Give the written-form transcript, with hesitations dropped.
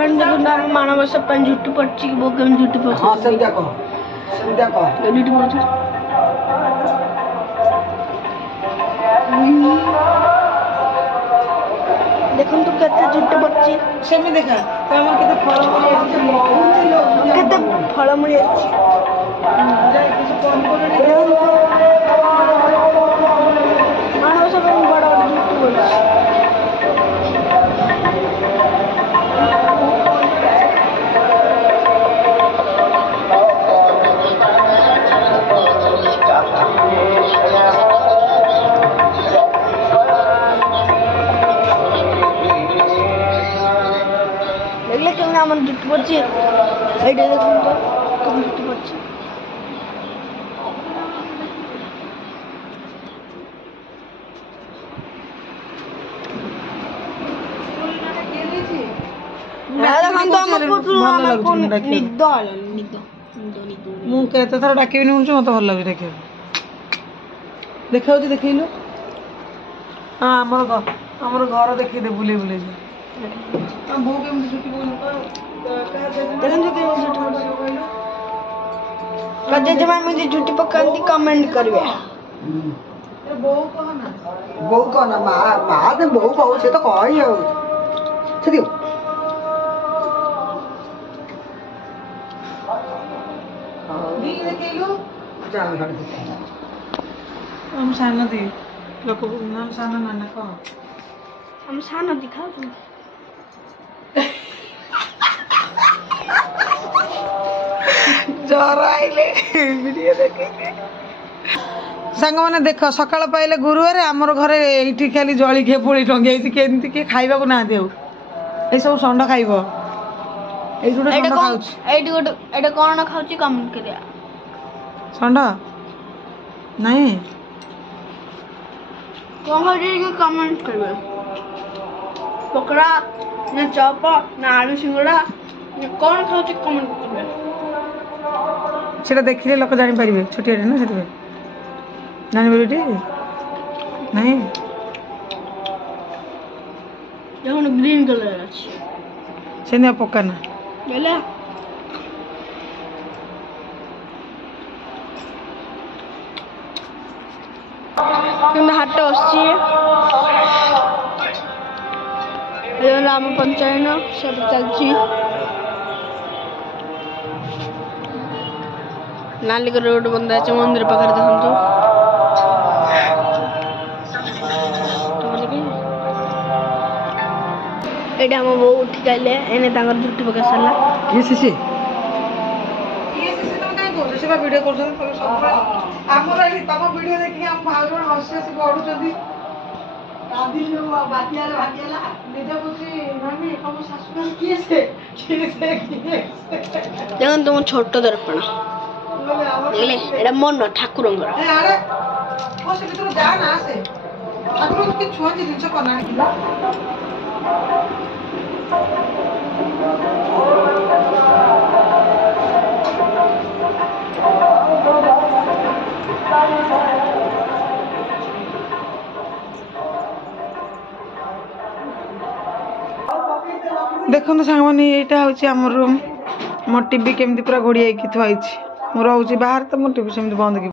pan देखो हम मानवसा pan झुट्टी पड़ची कि वो केम झुट्टी पड़ची हां सेम देखो झुट्टी पड़ची देखो तो केते झुट्टी पड़ची सेम देखा तो हम केते फल मुड़ी केते फल मुड़ी मानवसा पैन बड़ा झुट्टी पड़ची लेकिन हम जुट्टी पड़ची एडे देखो तो कम जुट्टी पड़ची हम तो हम पुतलू हम निद आलो निद मु केते थर डाकिबिनी हुंछु मते भल लागै देखियो देखाउची देखैलो हां हमर घर देखि दे बुले बुले जा हम बो के मुझे छुट्टी बोल देखन जो के छुट्टी बोल कजे जमा मुझे छुट्टी पकांती कमेंट करबे बो कहना मा दे बो कहू से तो कहि हो से दियो दी देखैलो जा घर हम साना दी लोक नाम साना नाना को हम साना दिखा दो जराइले वीडियो देखे संग माने देख सकाळ पाइले गुरुवार हमर घरे एठी खाली जळी खे पोळी टंगे आइछि केंति के खाइबा को ना देउ ए सब संड खाइबो ए जुडा संड खाउछि एडी गोट एडे कोन खाउछि कमेंट करिया संड नहीं कोन खाउछि के कमेंट करबे पकड़ा ना चप ना आलू सिंगड़ा कौन खाउछि कमेंट करबे सेटा देखिले लोक जानि परिबे छोटी ना सेते जानि परिबे नहीं देखो ग्रीन कलर अछि सेने पकाना बेला किंतु हाट अछि ये राम पंचायत सब चलछि नाली रोड बंद है मंदिर पाखर देखो एडे हम वो उठी गले एने तांगर झुट्टी पका सरला ये सीसी तुम काई को सेबा वीडियो करछन सब हमर आली तम वीडियो देखि हम भाउजन हसी हसी गडु जदी दादी जो बातियाला निजे बुझी नानी हम सासुर किए से देखो तुम छोट दर्पण देखले एडा मन ठाकुरंगर अरे को से भीतर जा ना से ठाकुर के छुआ जिनिस कना देखो सांग मैंने यहाँ हूँ आम रूम मो टीवी केमती पूरा घोड़ी थुआई मोर हूँ बाहर तो मो टीवी सेमती बंद